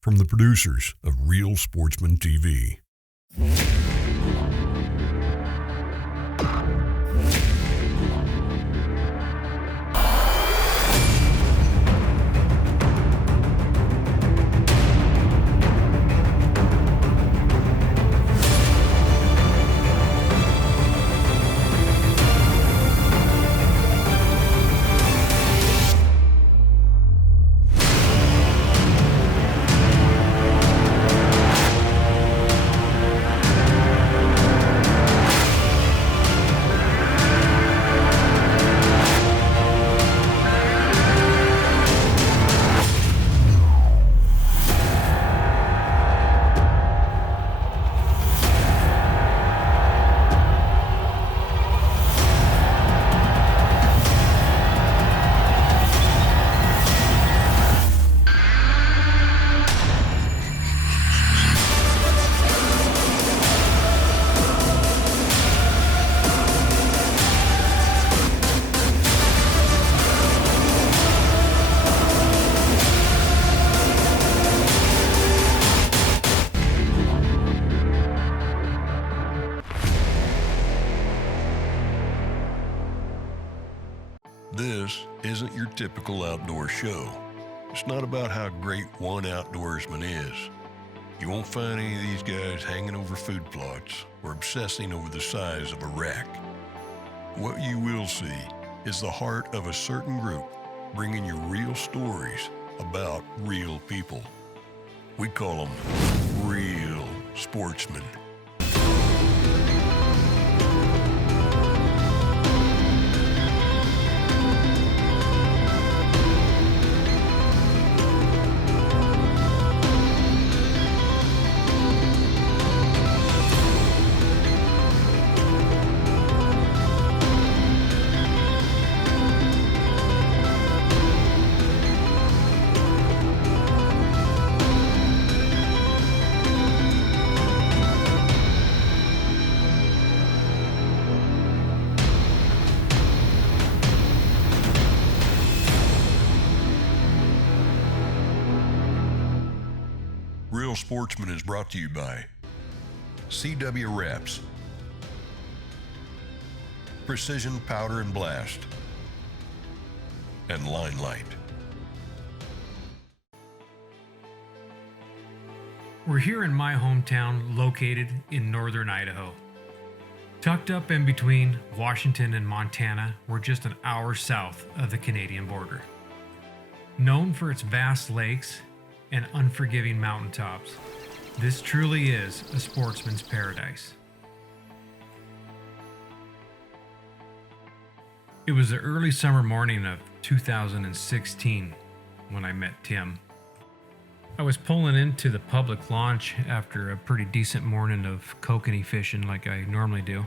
from the producers of Reel Sportsman TV. This isn't your typical outdoor show. It's not about how great one outdoorsman is. You won't find any of these guys hanging over food plots or obsessing over the size of a rack. What you will see is the heart of a certain group bringing you real stories about real people. We call them Reel Sportsmen. Reel Sportsman is brought to you by CW Wraps, Precision Powder and Blast, and Line Light. We're here in my hometown, located in northern Idaho. Tucked up in between Washington and Montana, we're just an hour south of the Canadian border. Known for its vast lakes and unforgiving mountaintops, this truly is a sportsman's paradise. It was the early summer morning of 2016 when I met Tim. I was pulling into the public launch after a pretty decent morning of kokanee fishing like I normally do.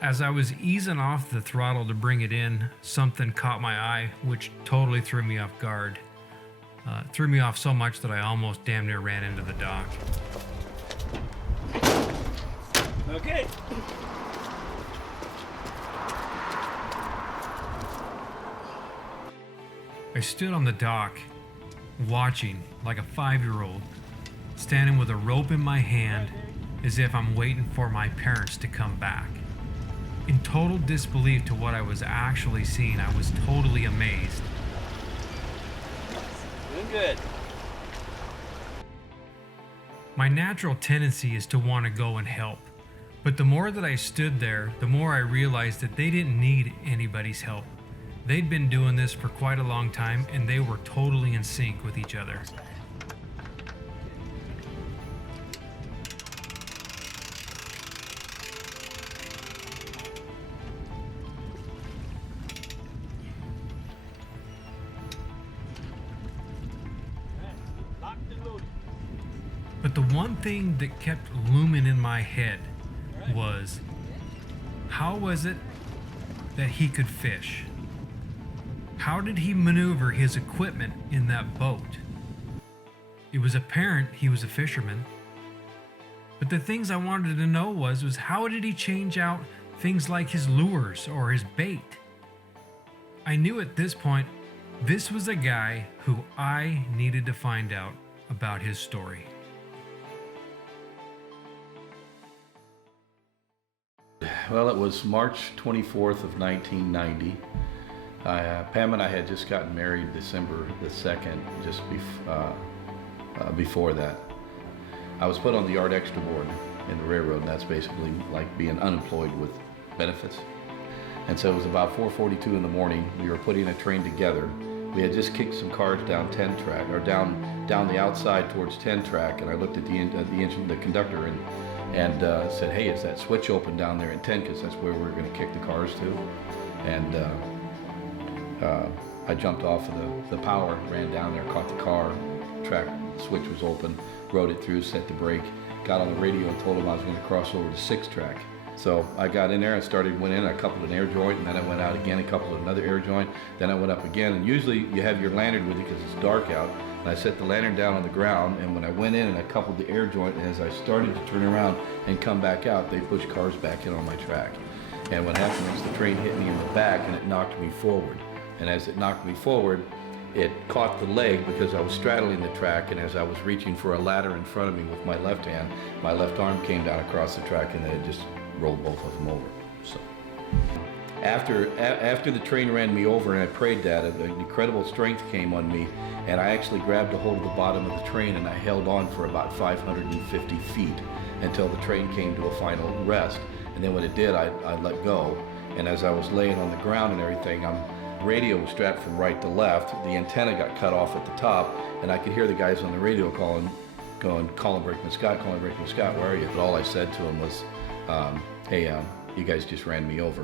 As I was easing off the throttle to bring it in, something caught my eye, which totally threw me off guard. Threw me off so much that I almost damn near ran into the dock. Okay. I stood on the dock, watching like a 5-year-old, standing with a rope in my hand as if I'm waiting for my parents to come back. In total disbelief to what I was actually seeing, I was totally amazed. Doing good. My natural tendency is to want to go and help, but the more that I stood there, the more I realized that they didn't need anybody's help. They'd been doing this for quite a long time, and they were totally in sync with each other. But the one thing that kept looming in my head was, how was it that he could fish? How did he maneuver his equipment in that boat? It was apparent he was a fisherman. But the things I wanted to know was how did he change out things like his lures or his bait? I knew at this point, this was a guy who I needed to find out about his story. Well, it was March 24th of 1990. Pam and I had just gotten married December the 2nd, just before that. I was put on the yard extra board in the railroad, and that's basically like being unemployed with benefits. And so it was about 4:42 in the morning. We were putting a train together. We had just kicked some cars down 10 track, or down the outside towards 10 track, and I looked at the conductor and said, "Hey, is that switch open down there at 10? Because that's where we're going to kick the cars to." And I jumped off of the power, ran down there, caught the car, track switch was open, rode it through, set the brake, got on the radio and told him I was going to cross over to 6 track. So I got in there, went in, I coupled an air joint, and then I went out again and coupled another air joint, then I went up again, and usually you have your lantern with you because it's dark out, and I set the lantern down on the ground, and when I went in and I coupled the air joint, and as I started to turn around and come back out, they pushed cars back in on my track. And what happened was the train hit me in the back and it knocked me forward. And as it knocked me forward, it caught the leg because I was straddling the track, and as I was reaching for a ladder in front of me with my left hand, my left arm came down across the track, and then it just rolled both of them over. So after the train ran me over and I prayed that, an incredible strength came on me, and I actually grabbed a hold of the bottom of the train and I held on for about 550 feet until the train came to a final rest. And then when it did, I let go. And as I was laying on the ground and everything, radio was strapped from right to left. The antenna got cut off at the top, and I could hear the guys on the radio going, "Colin Brakeman Scott, Colin Brakeman Scott, where are you?" But all I said to him was, "Hey, you guys just ran me over."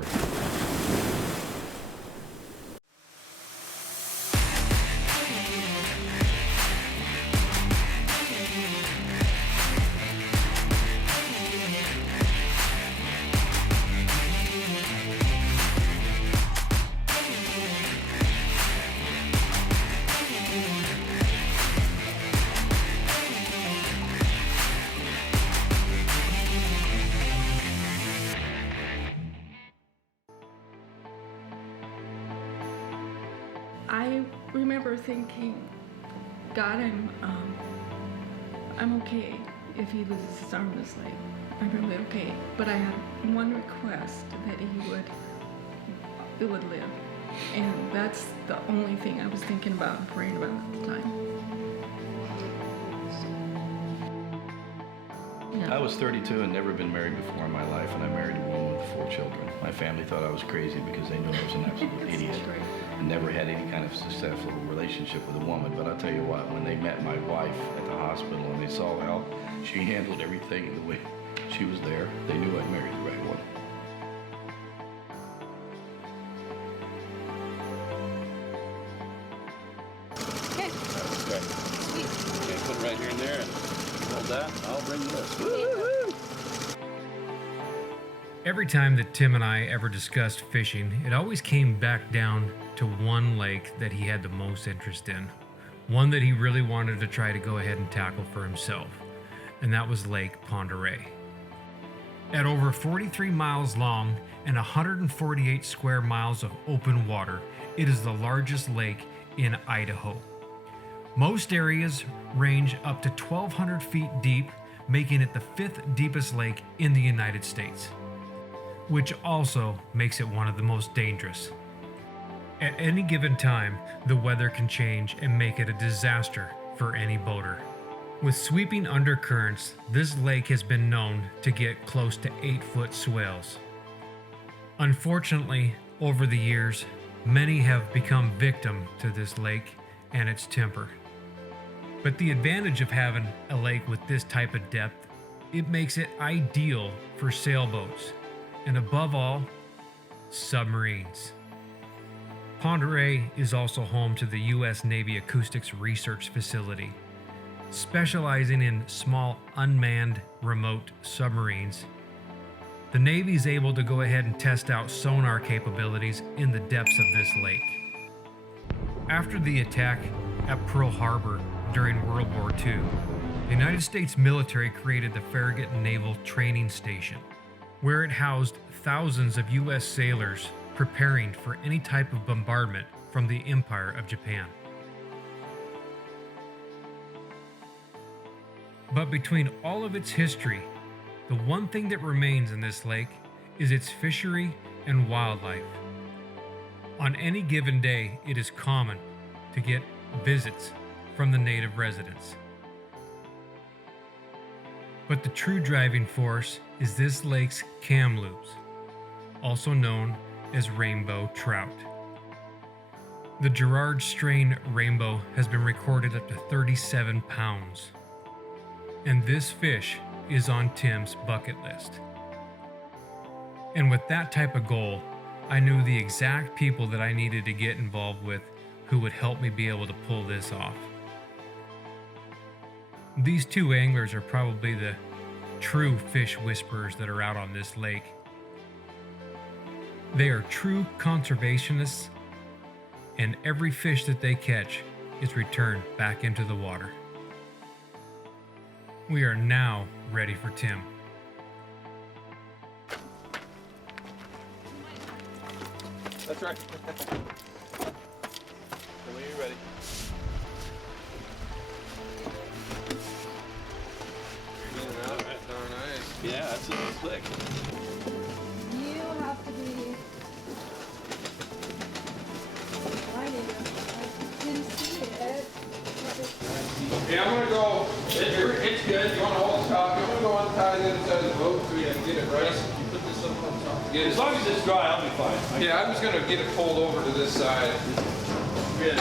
I remember thinking, God, I'm okay if he loses his arm this leg. I'm really okay. But I had one request, that it would live. And that's the only thing I was thinking about and praying about at the time. I was 32 and never been married before in my life, and I married a woman with 4 children. My family thought I was crazy because they knew I was an absolute idiot and never had any kind of successful relationship with a woman. But I'll tell you what, when they met my wife at the hospital and they saw how she handled everything and the way she was there, they knew I'd married the right one. Okay. Put it right here and there, and hold that. I'll bring this. Woo-hoo! Every time that Tim and I ever discussed fishing, it always came back down to one lake that he had the most interest in. One that he really wanted to try to go ahead and tackle for himself. And that was Lake Pend Oreille. At over 43 miles long and 148 square miles of open water, it is the largest lake in Idaho. Most areas range up to 1,200 feet deep, making it the 5th deepest lake in the United States, which also makes it one of the most dangerous. At any given time, the weather can change and make it a disaster for any boater. With sweeping undercurrents, this lake has been known to get close to 8-foot swells. Unfortunately, over the years, many have become victim to this lake and its temper. But the advantage of having a lake with this type of depth, it makes it ideal for sailboats, and above all, submarines. Pend Oreille is also home to the U.S. Navy Acoustics Research Facility, specializing in small unmanned remote submarines. The Navy is able to go ahead and test out sonar capabilities in the depths of this lake. After the attack at Pearl Harbor during World War II, the United States military created the Farragut Naval Training Station, where it housed thousands of U.S. sailors preparing for any type of bombardment from the Empire of Japan. But between all of its history, the one thing that remains in this lake is its fishery and wildlife. On any given day, it is common to get visits from the native residents. But the true driving force is this lake's kamloops, also known as rainbow trout. The Girard strain rainbow has been recorded up to 37 pounds. And this fish is on Tim's bucket list. And with that type of goal, I knew the exact people that I needed to get involved with who would help me be able to pull this off. These two anglers are probably the true fish whisperers that are out on this lake. They are true conservationists, and every fish that they catch is returned back into the water. We are now ready for Tim. That's right. When you're ready. Yeah, that's slick. You have to be. I didn't see it. Yeah, I'm gonna go. It's good. You want to hold stop? I'm gonna go untie the other side of the boat so we can get it right. You put this up on top. Get it. As long as it's dry, I'll be fine. Yeah, I'm just gonna get it pulled over to this side. Good.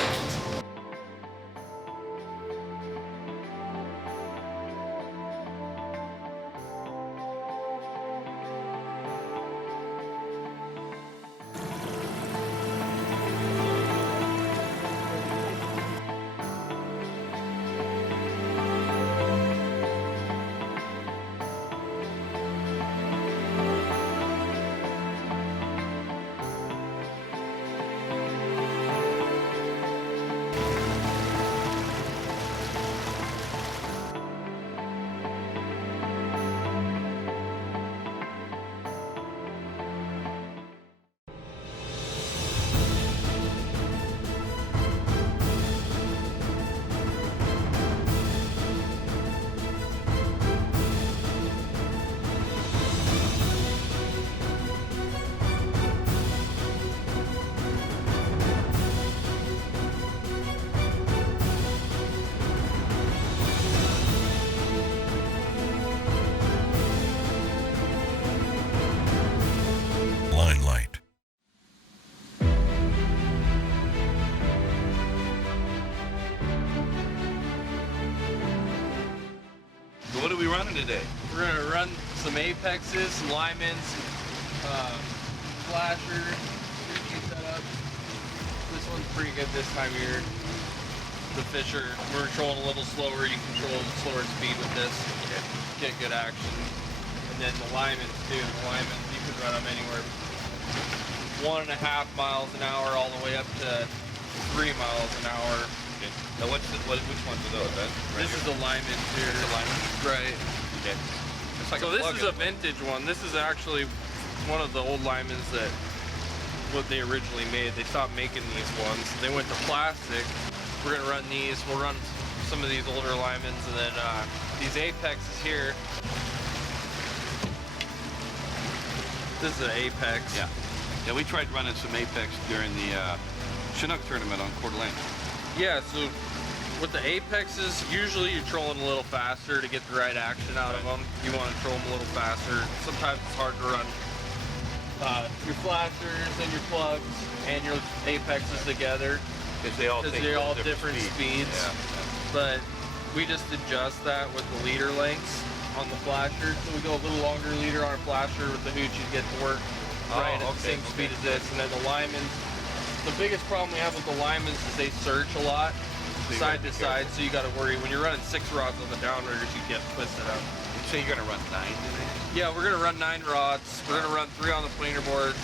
What are we running today? We're gonna run some apexes, some limans, flasher, 3G setup. This one's pretty good this time of year. The fish are, we're trolling a little slower. You control the slower speed with this. Get good action. And then the limans too. The limans, you can run them anywhere 1.5 miles an hour all the way up to 3 miles an hour. Okay. Now which ones are those? This is the liman here. The liman? Right. Okay. It's like So a this is a plug-in. vintage one. This is actually one of the old limans that what they originally made. They stopped making these ones. They went to plastic. We're gonna run these. We'll run some of these older limans, and then these apexes here. This is an apex. Yeah. Yeah, we tried running some apex during the Chinook tournament on Coeur d'Alene. Yeah, so with the apexes, usually you're trolling a little faster to get the right action out of them. You want to troll them a little faster. Sometimes it's hard to run your flashers and your plugs and your apexes together Because they all take they're all different speeds. Yeah. But we just adjust that with the leader lengths on the flasher. So we go a little longer leader on our flasher with the hoochie to get to work right at the same speed as this. And then the limans, the biggest problem we have with the limans is they search a lot side to side, so you got to worry. When you're running 6 rods on the downriggers, you get twisted up. You say you're going to run 9 today? Yeah, we're going to run 9 rods. We're going to run 3 on the planer boards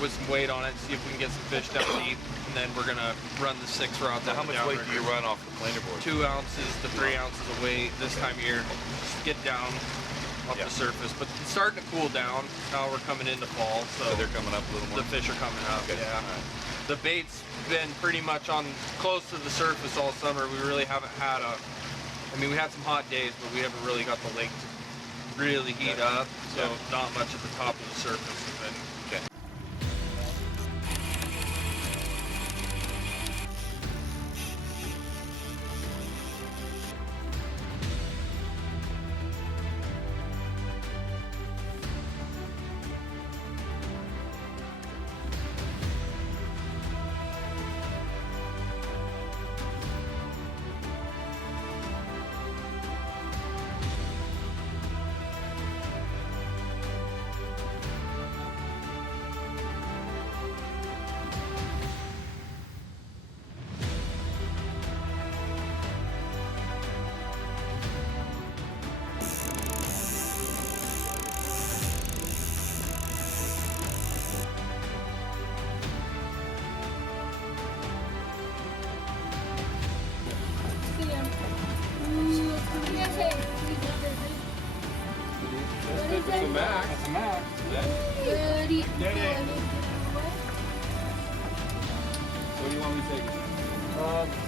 with some weight on it, see if we can get some fish down deep. And then we're going to run the 6 rods Now, on how the much weight do you downriggers. run off the planer board? 2 ounces to 3 ounces of weight this time of year. Just get down off Yeah. the surface. But it's starting to cool down. Now we're coming into fall, so So they're coming up a little more? the fish are coming up. Okay. Yeah. All right. The bait's been pretty much on close to the surface all summer. We really haven't had a I mean, we had some hot days, but we haven't really got the lake to really heat up, so not much at the top of the surface has been. Okay. That's a Mac. Where do you want me to take it?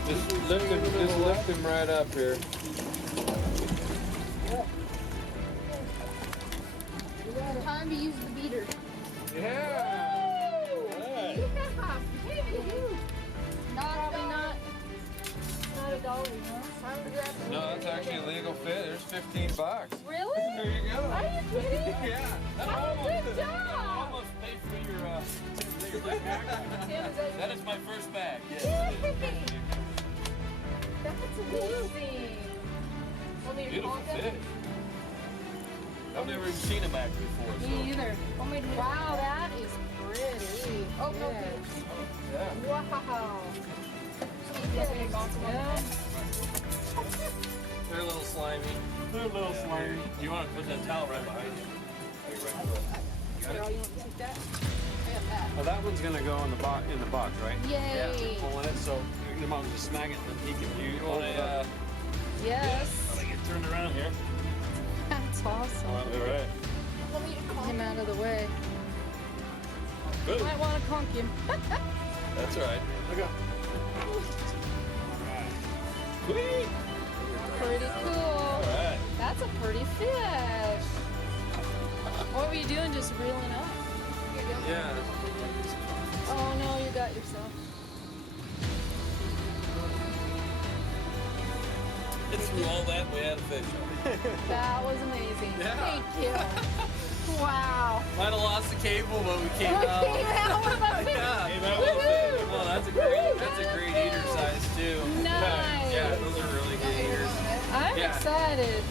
Just lift him right up here. Time to use the beater. Yeah. Yeah, baby. Probably not $1, huh? Time to grab the No, that's actually a legal fit. There's $15. Really? There you go. Are you kidding? Yeah. That Oh, good job. Almost paid for your That is my first bag. Yes. Yay. That's amazing. Want me to Beautiful honk it? fit. I've never even seen a Mac before. So. Me either. Wow, that is pretty. Oh, no. Yeah. Wow. Yeah. They're a little slimy. They're a little slimy. You want to put that towel right behind you? Here, you want to take that? I got that. Well, that one's gonna go in the box, right? Yay. Pulling it, so your mom just smack it, and then he can. You want to, Yes. I get turned around here. That's awesome. All right. Want me to conk him out of the way? Good. Might want to conk him. That's all right. Okay. Sweet. Pretty cool. All right. That's a pretty fish. What were you doing? Just reeling up? Yeah. Oh no, you got yourself. Get through all that, we had a fish. That was amazing. Yeah. Thank you. Wow. Might have lost the cable, but we came We out. came out with a fish. Yeah. Came out with a fish. Woohoo! Well, that's a great eater size too. Nice. Yeah, those are really good eaters. I'm Yeah. excited.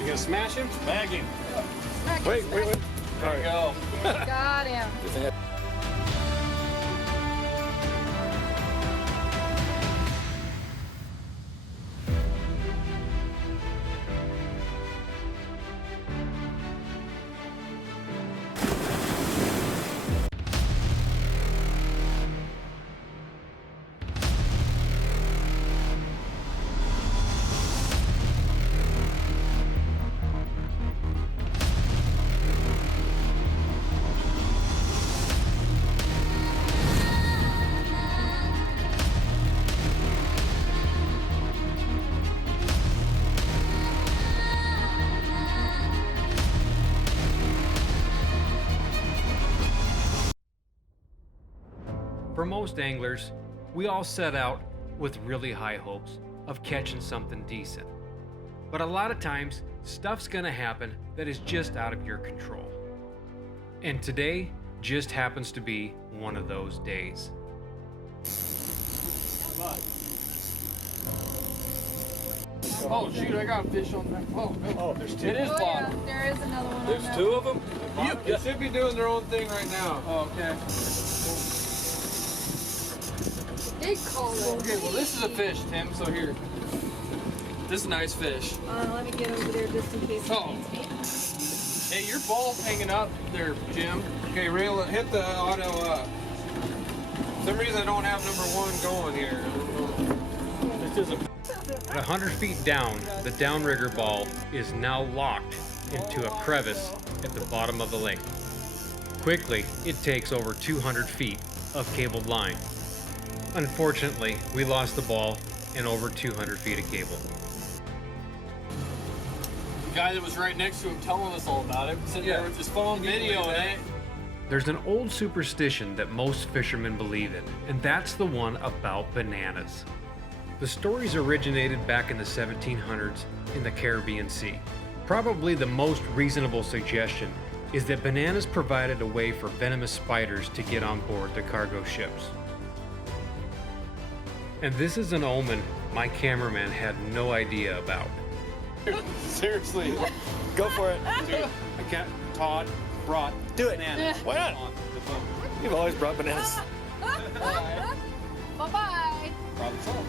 You gonna smash him? Bag him. Wait. There you go. Got him. For most anglers, we all set out with really high hopes of catching something decent. But a lot of times, stuff's gonna happen that is just out of your control. And today just happens to be one of those days. Oh shoot, I got a fish on that. Oh, there's two. It is Oh yeah, bottom. there is another one. There's on two of them? They should be doing their own thing right now. Oh, okay. Big color. Okay, well this is a fish, Tim, so here. This is a nice fish. Let me get over there just in case. Oh. Hey, your ball's hanging up there, Jim. Okay, reel it. Hit the auto up. For some reason I don't have #1 going here. This is a At 100 feet down, the downrigger ball is now locked into a crevice at the bottom of the lake. Quickly, it takes over 200 feet of cabled line. Unfortunately, we lost the ball and over 200 feet of cable. The guy that was right next to him telling us all about it, sitting there with his phone video, eh? There's an old superstition that most fishermen believe in, and that's the one about bananas. The stories originated back in the 1700s in the Caribbean Sea. Probably the most reasonable suggestion is that bananas provided a way for venomous spiders to get on board the cargo ships. And this is an omen my cameraman had no idea about. Seriously, go for it. Dude, I can't. Todd brought bananas. Why not? On the boat. You've always brought bananas. Bye-bye. Problem solved.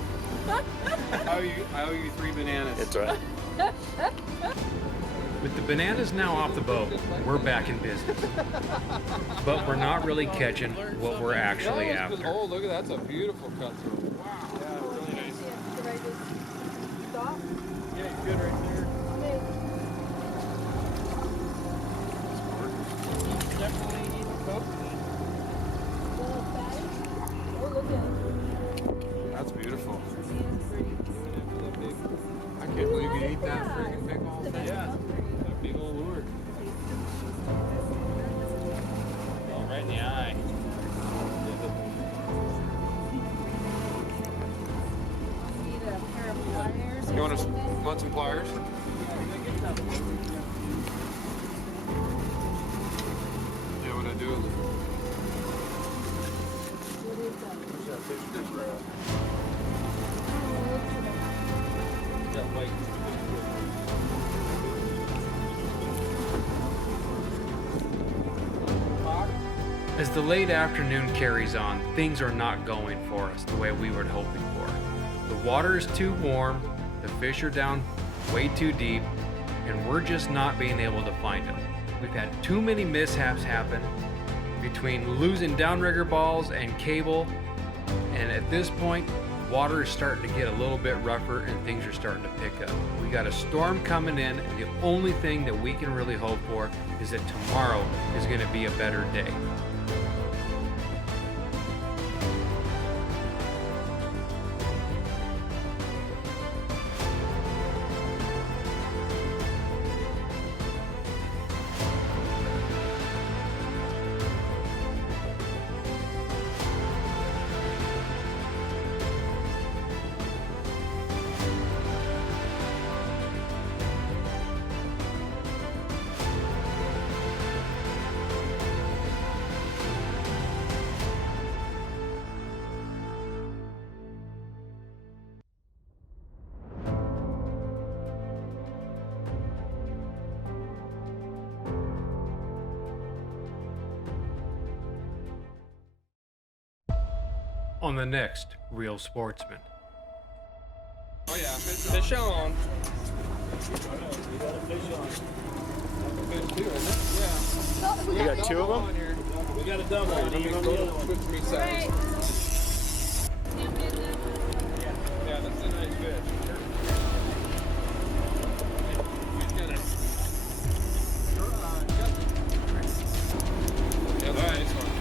I owe you 3 bananas. It's all right. With the bananas now off the boat, we're back in business. But we're not really catching what we're actually after. Oh, look at that. That's a beautiful cut through. Wow. Yeah, really nice. Did I just stop? Yeah, good right there. Okay. Definitely need the coat. Oh, look at it. That's beautiful. I can't believe you ate that friggin' big old thing. Yeah. That big old lure. Oh, right in the eye. Need a pair of pliers. You want some pliers? Yeah, what I do is As the late afternoon carries on, things are not going for us the way we were hoping for. The water is too warm, the fish are down way too deep, and we're just not being able to find them. We've had too many mishaps happen between losing downrigger balls and cable, and at this point, water is starting to get a little bit rougher and things are starting to pick up. We got a storm coming in, and the only thing that we can really hope for is that tomorrow is going to be a better day. On the next Reel Sportsman. Oh yeah, Fish on. You got 2 of them? We got a double. Let me go switch me sides. Yeah, that's a nice fish. He's gonna. Yeah, nice one.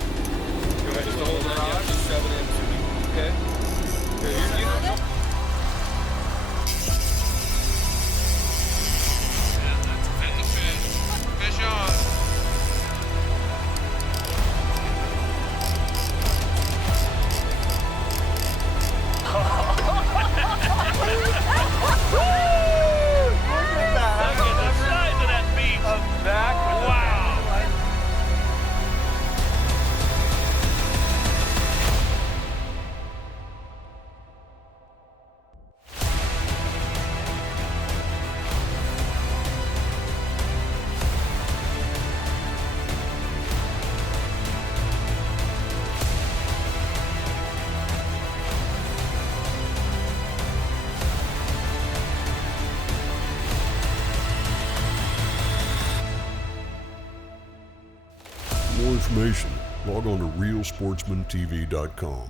Go ahead, just hold it on. Yeah, just shove it in. Okay. Here, you know. Yeah, that's a fish. Fish on. For more information, log on to reelsportsmantv.com.